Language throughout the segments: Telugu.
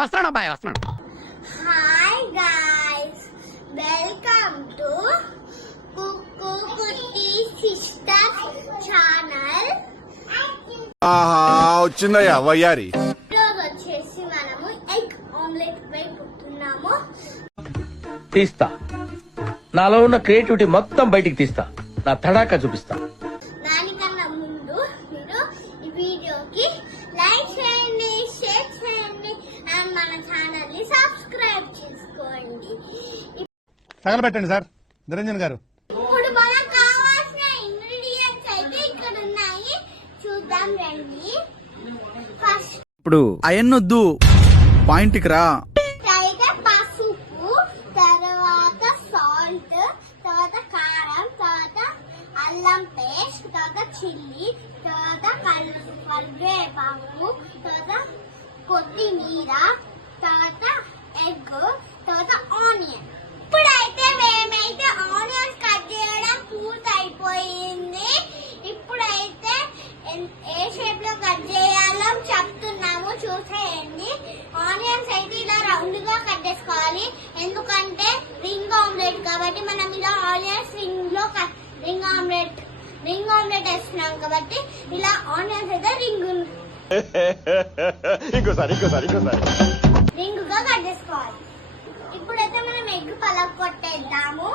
వస్తున్నాను అబ్బాయి వస్తున్నాను. హాయ్ గైస్, వెల్కమ్ టు కుక్కు కుట్టి సిస్టర్ ఛానల్. వచ్చిందయ్యా వయ్యారి. ఈరోజు వచ్చేసి మనము ఎగ్ ఆమ్లెట్ వేపుతున్నాము. తీస్తా, నాలో ఉన్న క్రియేటివిటీ మొత్తం బయటికి తీస్తా, నా తడాకా చూపిస్తా. దానికన్నా ముందు మీరు ఈ వీడియోకి లైక్ చేయండి, షేర్ చేయండి అండ్ మన ఛానల్ ని సబ్స్క్రైబ్ చేసుకోండి. తగలబెట్టండి సార్ నిరంజన్ గారు. ఇప్పుడు మనకు కావాల్సిన ఇంగ్రీడియంట్స్ అయితే ఇక్కడ ఉన్నాయి, చూద్దాం రండి. ఫస్ట్ ఇప్పుడు అయన్నొద్దు, పాయింట్కి రా. అయితే పసుపు, తర్వాత సాల్ట్, తర్వాత కారం, తర్వాత అల్లం పేస్ట్, తర్వాత చిల్లీ, తర్వాత కరివేపాకు, తర్వాత కొత్తిమీర, తర్వాత ఎగ్, తర్వాత ఆనియన్. ఇప్పుడైతే మేమైతే ఆనియన్స్ కట్ చేయడం పూర్తి అయిపోయింది. ఇప్పుడైతే ఏ షేప్ లో కట్ చేయాలో చెప్తున్నాము, చూసేయండి. ఆనియన్స్ అయితే ఇలా రౌండ్ గా కట్ చేసుకోవాలి, ఎందుకంటే రింగ్ ఆమ్లెట్ కాబట్టి మనం ఇలా ఆనియన్స్ రింగ్ ఆమ్లెట్ వేస్తున్నాం కాబట్టి ఇలా ఆనియన్స్ అయితే ఇంకోసారి రింగ్ గా కట్ చేసుకోవాలి. ఇప్పుడైతే మనం ఎగ్ పలక కొట్టేద్దాము.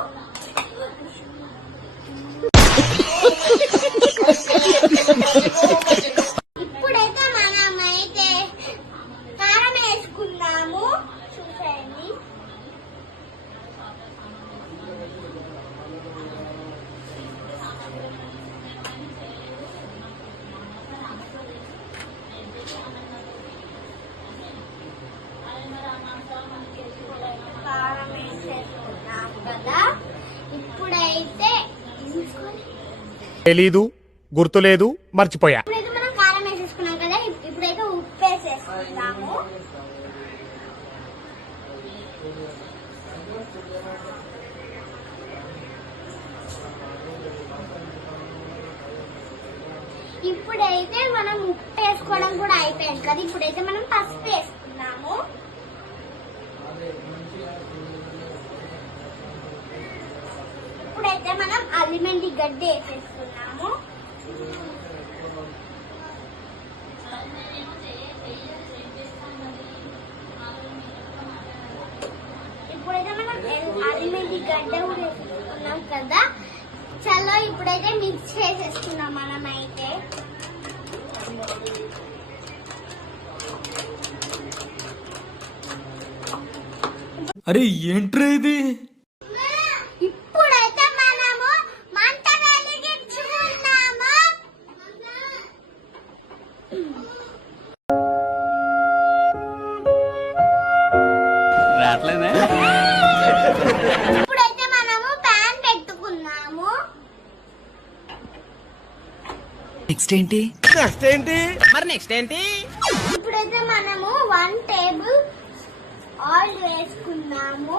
ఇప్పుడైతే మనమైతే కారం వేసుకున్నాము, చూసేయండి. కారం వేసేసుకున్నాం కదా, ఇప్పుడైతే తెలీదు, గుర్తులేదు, మర్చిపోయా. ఇప్పుడైతే మనం కారం వేసేసుకున్నాం కదా, ఇప్పుడైతే ఉప్పు వేసేసుకుంటాము. ఇప్పుడైతే మనం ఉప్పు వేసుకోవడం కూడా అయిపోయింది కదా, ఇప్పుడైతే మనం పసుపు వేసుకున్నాము. ఇప్పుడైతే మనం అల్లిమెండి గడ్డ వేసేసుకున్నాము. ఇప్పుడైతే మనం అల్లిమెండి గడ్డ కూడా వేసేసుకున్నాం కదా. చలో ఇప్పుడైతే మిక్స్ చేసేసుకున్నాం మనమైతే. అరే ఏంట్రా ఇది? ఇప్పుడైతే మనము మంట వెలిగించుకున్నాము. రావట్లేదే. ఇప్పుడైతే మనము ప్యాన్ పెట్టుకున్నాము. నెక్స్ట్ ఏంటి? మరి నెక్స్ట్ ఏంటి? ఇప్పుడైతే మనము 1 టేబుల్ ఆయిల్ వేసుకున్నాము.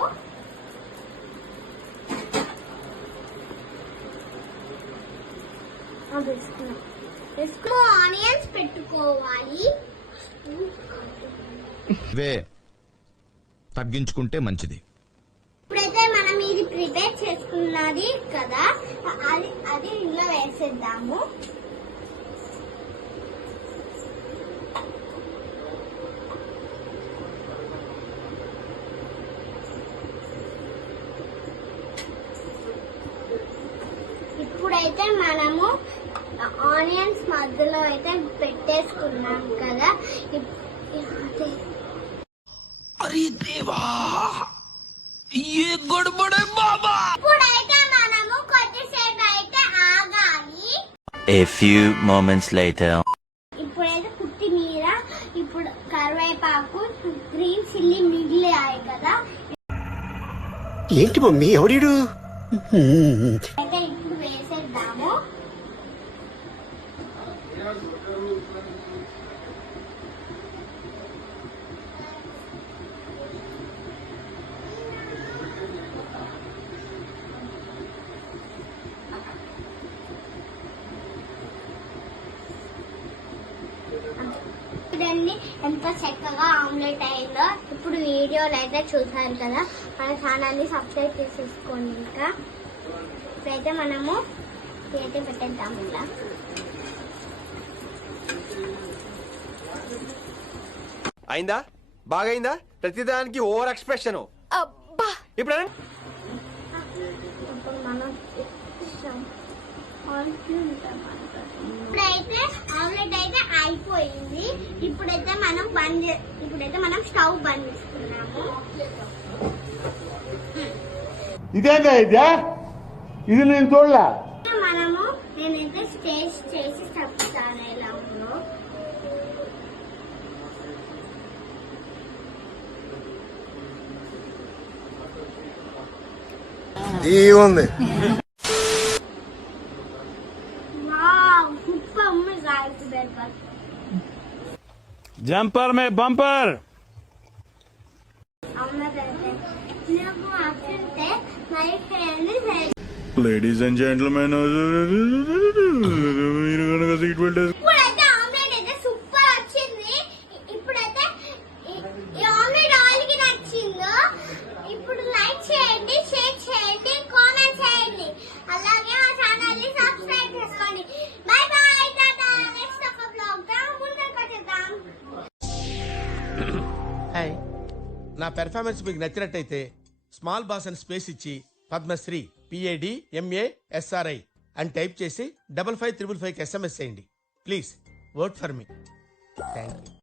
ఆనియన్స్ పెట్టుకోవాలి. తగ్గించుకుంటే మంచిది. ఇప్పుడైతే మనం ఇది ప్రిపేర్ చేసుకున్నది కదా, అది ఇందులో వేసేద్దాము. ఇప్పుడైతే మనము ఆనియన్స్ మధ్యలో అయితే పెట్టేసుకున్నాం కదా. అరే దేవా, ఏ గొడబడే బాబా. ఇప్పుడైతే మనము కొద్దిసేపు అయితే ఆగాలి. A few moments later. ఇప్పుడైతే కొత్తిమీర, ఇప్పుడు కరివేపాకు, గ్రీన్ చిల్లీ మిగిలాయి కదా. ఏంటి మమ్మీ ఎవడు? అయితే ఇప్పుడు వేసేద్దాము. చూడండి ఎంత చక్కగా ఆమ్లెట్ అయిందో ఇప్పుడు వీడియోలో అయితే చూసారు కదా. మన ఛానల్ని సబ్స్క్రైబ్ చేసేసుకోండి. ఇంకా ఇప్పుడైతే మనము అయితే పెట్టేద్దాం. ఇలా అయిందా? బాగైందా? ప్రతిదానికి ఓవర్ ఎక్స్ప్రెషన్. ఇప్పుడు ఇప్పుడు మనం ఇప్పుడైతే ఆమ్లెట్ అయితే అయిపోయింది. ఇప్పుడైతే మనం స్టవ్ బంద్ చేసుకున్నాము. ఇదేందా ఇదే? ఇది నేను చూడలే. నేనైతే స్టేజ్ చేసి చెప్తాను ఎలా ఉందో. ఉంది సూపర్ ఉంది గాయస్. బెటర్ జంపర్ మే బంపర్. నాకు అక్షంతే లైక్ చేయండి. లేడీస్ అండ్ జెంట్మెన్, మీరు కనుక సీట్ బెల్ట్ ఇప్పుడైతే ఆమ్లెట్ అయితే సూపర్ వచ్చింది. ఇప్పుడైతే ఈ ఆమ్లెట్ ఆయిల్కి నచ్చిందో ఇప్పుడు లైక్ చేయండి, షేర్ చేయండి, కామెంట్ చేయండి. అలాగే మా ఛానల్ ని సబ్స్క్రైబ్ చేసుకోండి. By by Tata. నెక్స్ట్ ఒక బ్లాగ్ తో ముందుకు వచ్చేద్దాం. హాయ్, నా పెర్ఫార్మెన్స్ మీకు నచ్చినట్టయితే స్మాల్ బాస్ అని స్పేస్ ఇచ్చి పద్మశ్రీ PADMASRI అని టైప్ చేసి 5555 SMS చేయండి. Please vote for me. Thank you.